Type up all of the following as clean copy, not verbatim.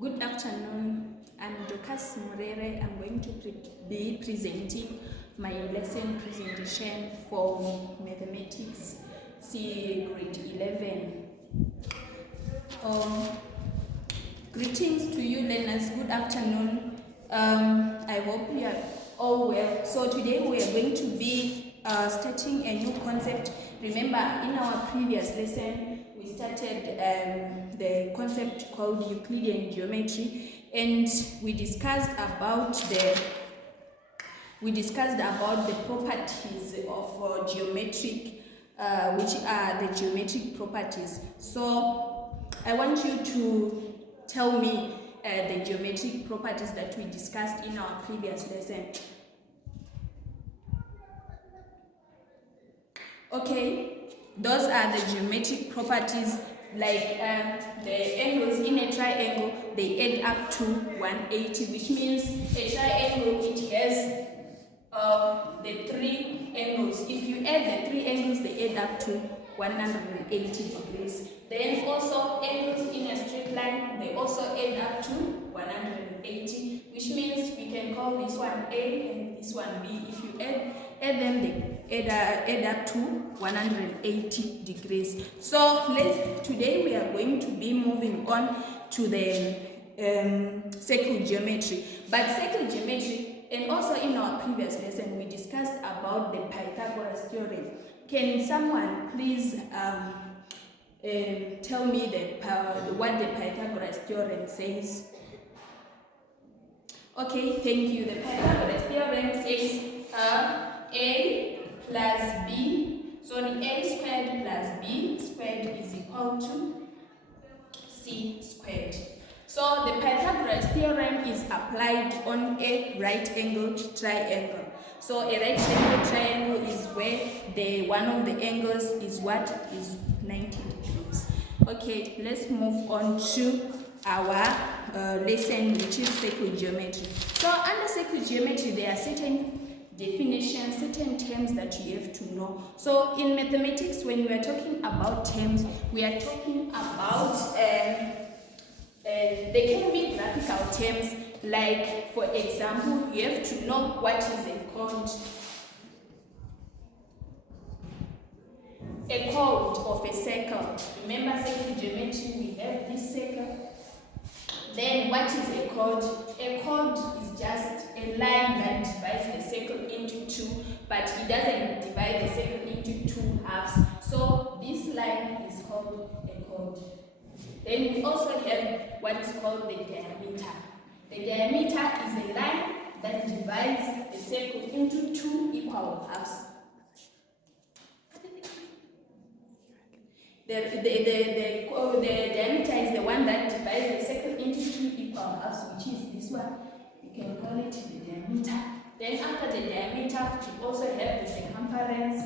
Good afternoon, I'm Dokas Murere. I'm going to be presenting my lesson presentation for Mathematics C grade 11. Greetings to you learners, good afternoon. I hope you are all well. So today we are going to be starting a new concept. Remember, in our previous lesson, we started the concept called Euclidean Geometry, and we discussed about the properties of geometric, which are the geometric properties. So I want you to tell me the geometric properties that we discussed in our previous lesson. Okay, those are the geometric properties, like the angles in a triangle, they add up to 180, which means a triangle, it has the three angles. If you add the three angles, they add up to 180 degrees. Then also angles in a straight line, they also add up to 180, which means we can call this one A and this one B. If you add them, they add up to 180 degrees. So today we are going to be moving on to the circle geometry. But circle geometry, and also in our previous lesson, we discussed about the Pythagoras theorem. Can someone please tell me what the Pythagoras theorem says? Okay, thank you. The Pythagoras theorem says A plus B, A squared plus B squared is equal to C squared. So the Pythagoras theorem is applied on a right-angled triangle. So a right-angled triangle is where one of the angles is 90 degrees. Okay, let's move on to our lesson, which is circle geometry. So under circle geometry, there are certain definitions, certain terms that you have to know. So in mathematics, when we are talking about terms, we are talking about they can be graphical terms, like for example, you have to know what is a chord of a circle. Remember circle geometry, we have this circle. Then what is a chord? A chord is just a line that divides the circle into two, but it doesn't divide the circle into two halves. So this line is called a chord. Then we also have what is called the diameter. The diameter is a line that divides the circle into two equal halves. The diameter is the one that divides the circle into two equal halves, which is this one. You can call it the diameter. Then after the diameter, we also have the circumference.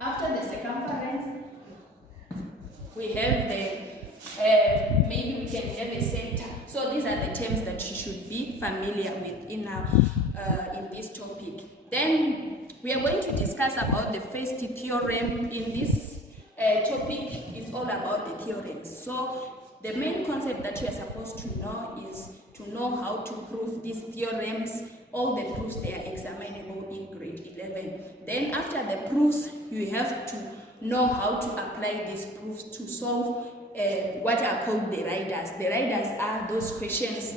After the circumference, we have maybe we can have a center. So these are the terms that you should be familiar with in this topic. Then we are going to discuss about the first theorem. In this topic is all about the theorems. So the main concept that you are supposed to know is to know how to prove these theorems. All the proofs, they are examinable in grade 11. Then after the proofs, you have to know how to apply these proofs to solve what are called the riders. The riders are those questions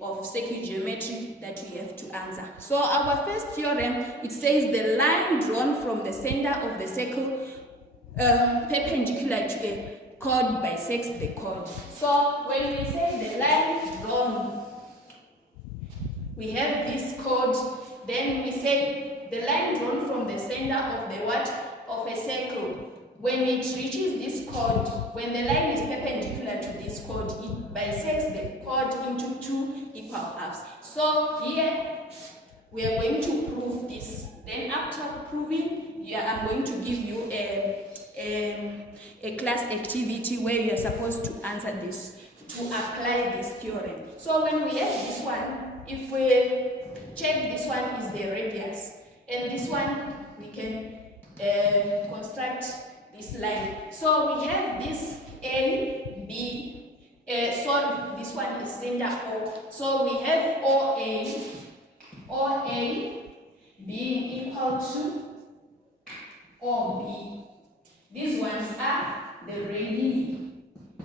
of circle geometry that we have to answer. So our first theorem, it says the line drawn from the center of the circle perpendicular to a chord bisects the chord. So when we say the line drawn, we have this chord, then we say the line drawn from the center of of a circle. When it reaches this chord, when the line is perpendicular to this chord, it bisects the chord into two equal halves. So here we are going to prove this. Then after proving, I'm going to give you a class activity where you are supposed to answer this, to apply this theorem. So when we have this one, if we check, this one is the radius, and this one we can construct this line. So we have this A, B, this one is center O. So we have OA being equal to OB. These ones are the radii.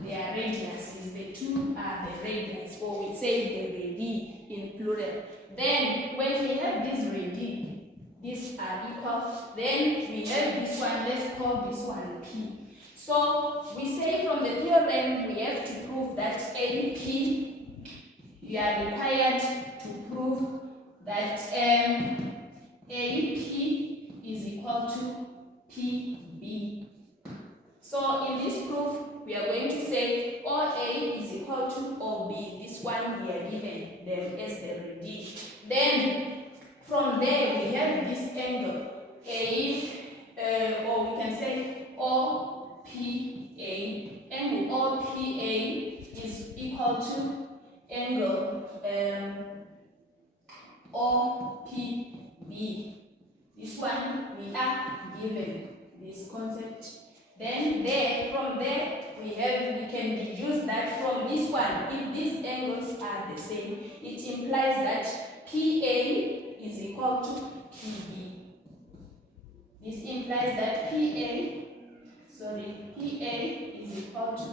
They are radiuses. The two are the radius, or we say the radii in plural. Then when we have this radii, these are equal. Then we have this one. Let's call this one P. So we say from the theorem we have to prove that AP. You are required to prove that AP is equal to PB. So in this proof, we are going to say OA is equal to OB. This one we are given them as the radii. Then from there we have this angle A, or we can say OPA. Angle OPA is equal to angle OPB. This one we are given this concept. Then from there we can deduce that from this one, if these angles are the same, it implies that PA is equal to PB. This implies that PA is equal to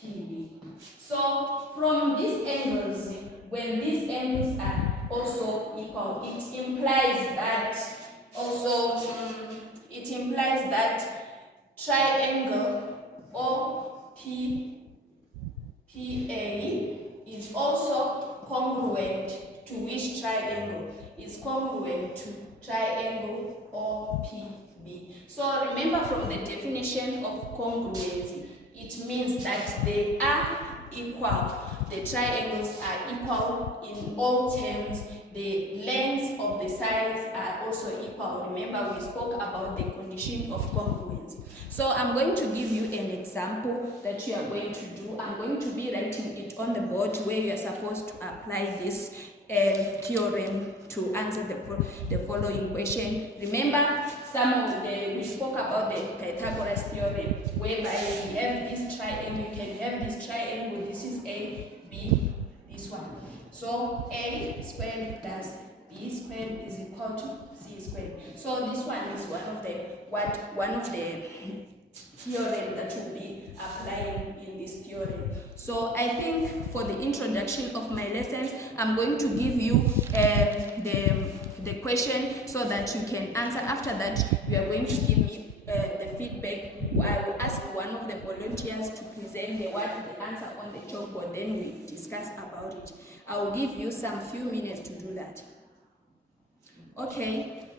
PB. So from these angles, when these angles are also equal, it implies that triangle OPPA is also congruent to which triangle? Is congruent to triangle OPB. So remember from the definition of congruency, it means that they are equal. The triangles are equal in all terms. The lengths of the sides are also equal. Remember, we spoke about the condition of congruency. So I'm going to give you an example that you are going to do. I'm going to be writing it on the board where you are supposed to apply this theorem to answer the following question. Remember, we spoke about the Pythagoras theorem, whereby we have this triangle. You can have this triangle. This is A, B, this one. So A squared plus B squared is equal to C squared. So this one is one of the theorem that will be applying in this theorem. So I think for the introduction of my lessons, I'm going to give you the question so that you can answer. After that, you are going to give me the feedback. I will ask one of the volunteers to present the answer on the chalkboard, then we discuss about it. I will give you some few minutes to do that. Okay,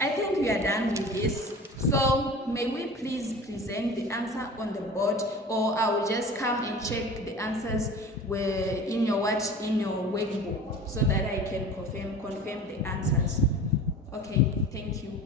I think we are done with this. So may we please present the answer on the board, or I will just come and check the answers in your workbook so that I can confirm the answers. Okay, thank you.